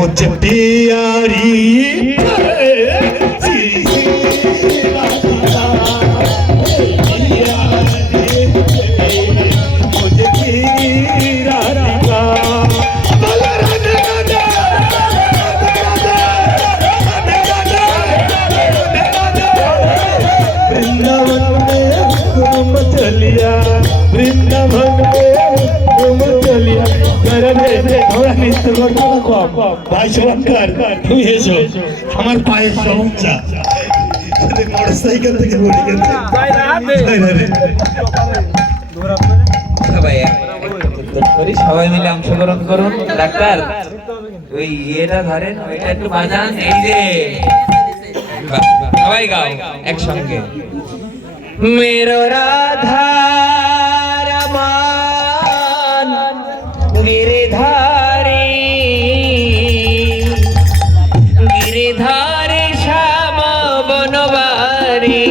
मुझे प्यारी वृंदावन में चलिया भाई शंकर তুমি এসো আমার পায়ের সমস্যা মোটরসাইকেল থেকে পড়ে গেছে সবাই মিলে অংশগ্রহণ করুন। ডাক্তার ওই ইয়েটা ধরেন, ওইটা একটু বাজান। এই যে সবাই গাও একসঙ্গে। मेरो राधा रमन गिरिधारी गिरिधारी श्याम बनवारी।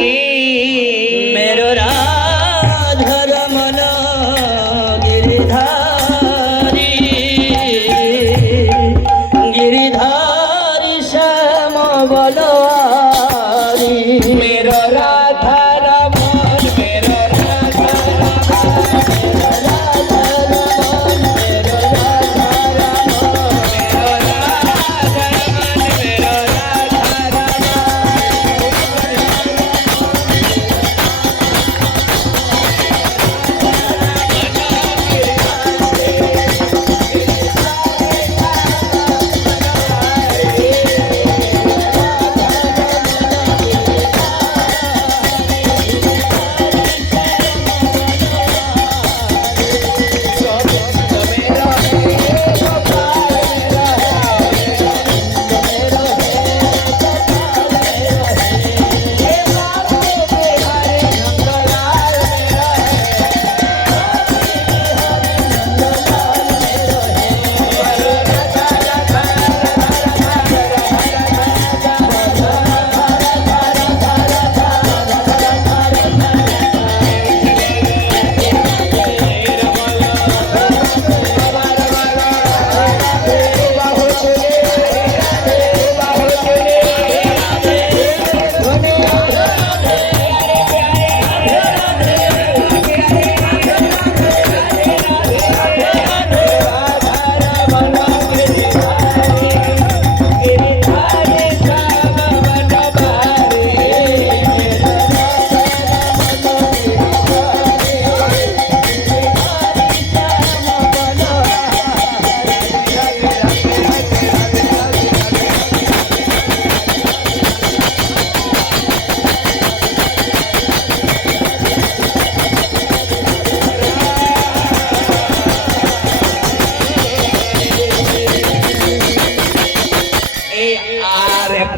मेरो राधा रमन गिरिधारी गिरिधारी श्याम बनवारी। मेरो राधा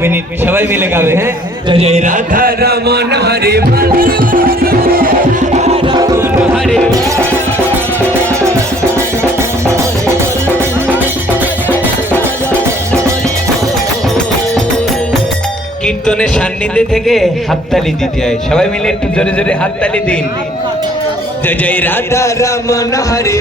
मिनट सबाई मिले गावे हैं। जय राधा रमन हरे हरे कीर्तনের সান্নিধ্যে থেকে হাততালি দিতে হয়। সবাই মিলে একটু জোরে জোরে হাততালি দিন। जय जय राधा रमन हरे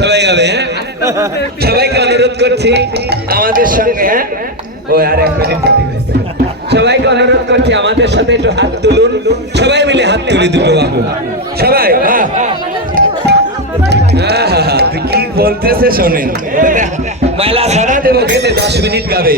সবাই গাবে। হ্যাঁ সবাইকে অনুরোধ করছি আমাদের সঙ্গে। হ্যাঁ ও আর এক মিনিট সবাইকে অনুরোধ করছি আমাদের সাথে একটু হাত তুলুন। সবাই মিলে হাত তুলি দুটো বাবু সবাই। কি বলতেছে শোনেন। মেলা সারা দেবো খেতে 10 মিনিট গাবে।